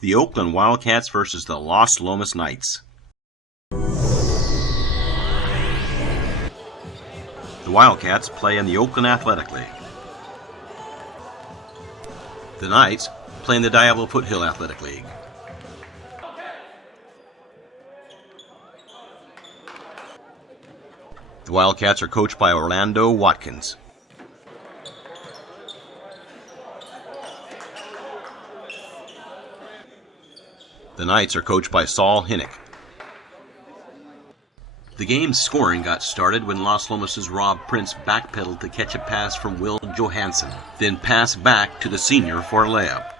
The Oakland Wildcats versus the Las Lomas Knights. The Wildcats play in the Oakland Athletic League. The Knights play in the Diablo Foothill Athletic League. The Wildcats are coached by Orlando Watkins. The Knights are coached by Saul Hinnick. The game's scoring got started when Las Lomas' Rob Prince backpedaled to catch a pass from Will Johansson, then passed back to the senior for a layup.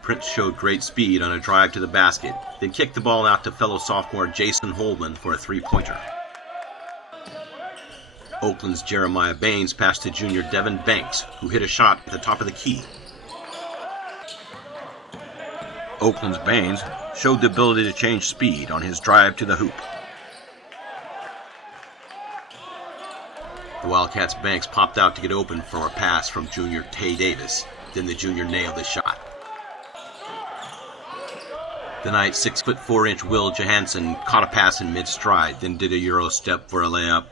Prince showed great speed on a drive to the basket, then kicked the ball out to fellow sophomore Jason Holman for a three-pointer. Oakland's Jeremiah Baines passed to junior Devin Banks, who hit a shot at the top of the key. Oakland's Baines showed the ability to change speed on his drive to the hoop. The Wildcats' Banks popped out to get open for a pass from junior Tay Davis. Then the junior nailed the shot. The Knights' 6'4" Will Johansson caught a pass in mid-stride, then did a Euro step for a layup.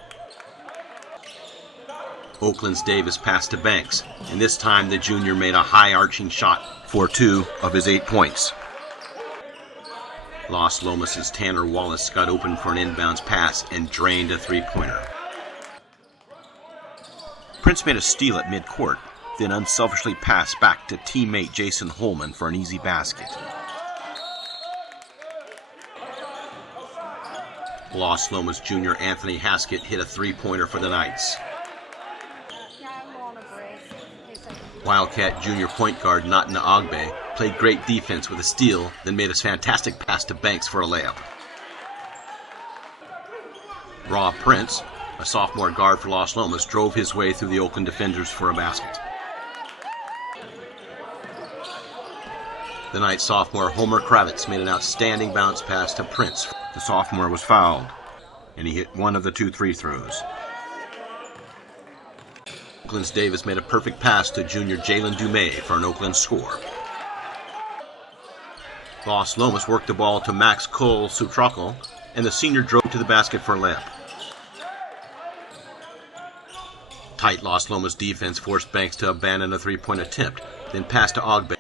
Oakland's Davis passed to Banks, and this time the junior made a high-arching shot for 2 of his 8 points. Las Lomas' Tanner Wallace got open for an inbounds pass and drained a three-pointer. Prince made a steal at midcourt, then unselfishly passed back to teammate Jason Holman for an easy basket. Las Lomas junior Anthony Haskett hit a three-pointer for the Knights. Wildcat junior point guard Natina Ogbe played great defense with a steal, then made a fantastic pass to Banks for a layup. Rob Prince, a sophomore guard for Las Lomas, drove his way through the Oakland defenders for a basket. The Knights sophomore Homer Kravitz made an outstanding bounce pass to Prince. The sophomore was fouled, and he hit one of the 2 free throws. Oakland's Davis made a perfect pass to junior Jalen Dumais for an Oakland score. Las Lomas worked the ball to Max Cole Sutraco, and the senior drove to the basket for a layup. Tight Las Lomas defense forced Banks to abandon a three-point attempt, then passed to Ogbe,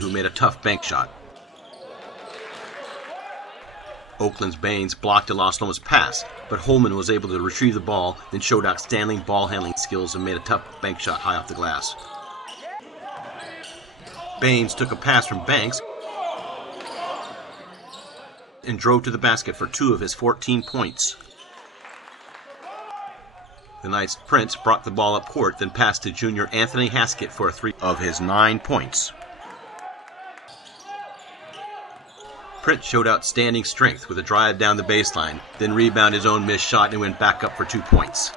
who made a tough bank shot. Oakland's Baines blocked a Las Lomas pass, but Holman was able to retrieve the ball, then showed outstanding ball handling skills and made a tough bank shot high off the glass. Baines took a pass from Banks and drove to the basket for 2 of his 14 points. The Knights' Prince brought the ball up court, then passed to junior Anthony Haskett for 3 of his 9 points. Prince showed outstanding strength with a drive down the baseline, then rebounded his own missed shot and went back up for 2 points.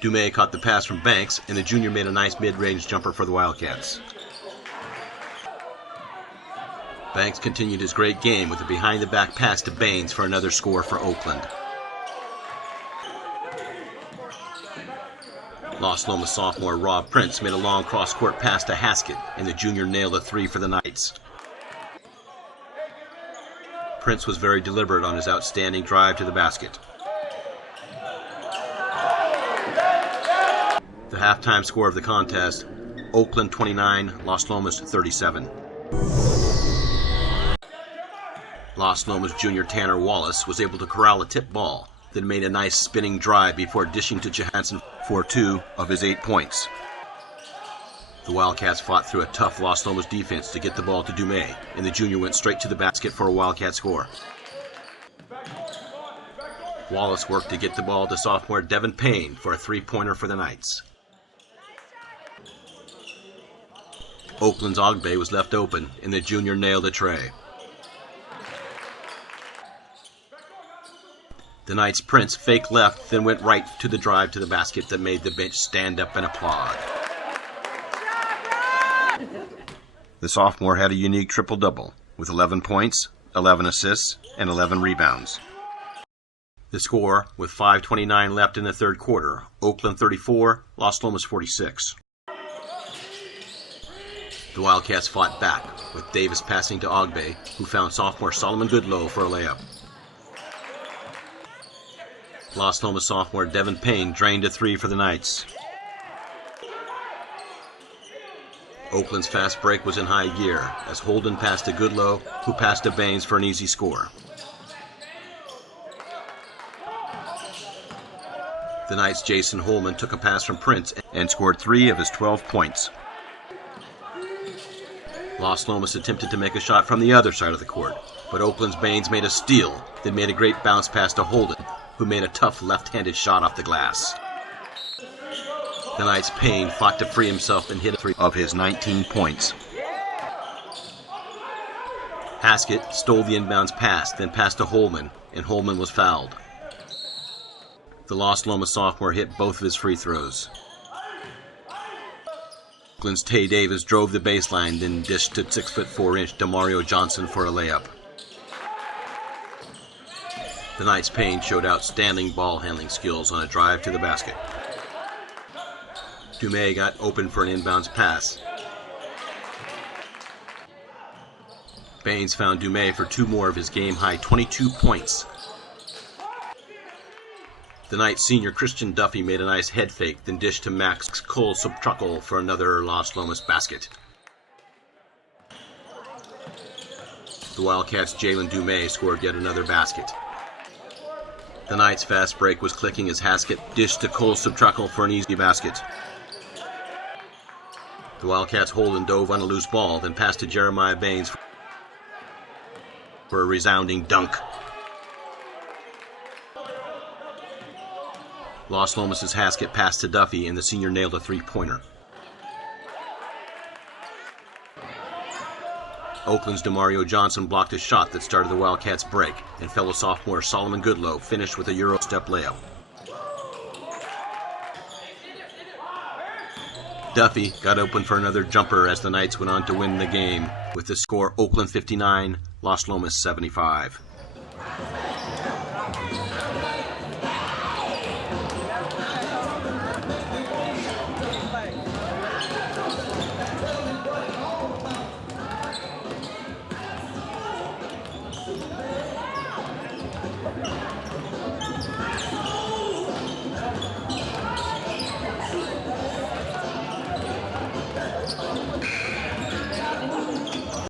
Dumais caught the pass from Banks, and the junior made a nice mid-range jumper for the Wildcats. Banks continued his great game with a behind-the-back pass to Baines for another score for Oakland. Las Lomas sophomore Rob Prince made a long cross-court pass to Haskett, and the junior nailed a 3 for the Knights. Prince was very deliberate on his outstanding drive to the basket. The halftime score of the contest, Oakland 29, Las Lomas 37. Las Lomas junior Tanner Wallace was able to corral a tip ball, then made a nice spinning drive before dishing to Johansson for 2 of his 8 points. The Wildcats fought through a tough Las Lomas defense to get the ball to Dumais, and the junior went straight to the basket for a Wildcat score. Wallace worked to get the ball to sophomore Devin Payne for a three-pointer for the Knights. Oakland's Ogbe was left open, and the junior nailed a tray. The Knights' Prince faked left, then went right to the drive to the basket that made the bench stand up and applaud. The sophomore had a unique triple-double, with 11 points, 11 assists, and 11 rebounds. The score, with 5:29 left in the third quarter, Oakland 34, Las Lomas 46. The Wildcats fought back, with Davis passing to Ogbe, who found sophomore Solomon Goodlow for a layup. Las Lomas sophomore Devin Payne drained a three for the Knights. Oakland's fast break was in high gear, as Holden passed to Goodlow, who passed to Baines for an easy score. The Knights' Jason Holman took a pass from Prince and scored 3 of his 12 points. Las Lomas attempted to make a shot from the other side of the court, but Oakland's Baines made a steal, then made a great bounce pass to Holden, who made a tough left-handed shot off the glass. The Knights' Payne fought to free himself and hit a 3 of his 19 points. Haskett stole the inbounds pass, then passed to Holman, and Holman was fouled. The Las Lomas sophomore hit both of his free throws. Oakland's Tay Davis drove the baseline, then dished to 6'4" Demario Johnson for a layup. The Knights' Payne showed outstanding ball handling skills on a drive to the basket. Dumais got open for an inbounds pass. Baines found Dumais for 2 more of his game-high 22 points. The Knights' senior Christian Duffy made a nice head fake, then dished to Max Cole-Subtruckle for another Las Lomas basket. The Wildcats' Jalen Dumais scored yet another basket. The Knights' fast break was clicking as Haskett dished to Cole-Subtruckle for an easy basket. The Wildcats' Holden dove on a loose ball, then passed to Jeremiah Baines for a resounding dunk. Las Lomas' Haskett passed to Duffy, and the senior nailed a three-pointer. Oakland's Demario Johnson blocked a shot that started the Wildcats' break, and fellow sophomore Solomon Goodlow finished with a Euro step layup. Duffy got open for another jumper as the Knights went on to win the game, with the score Oakland 59, Las Lomas 75.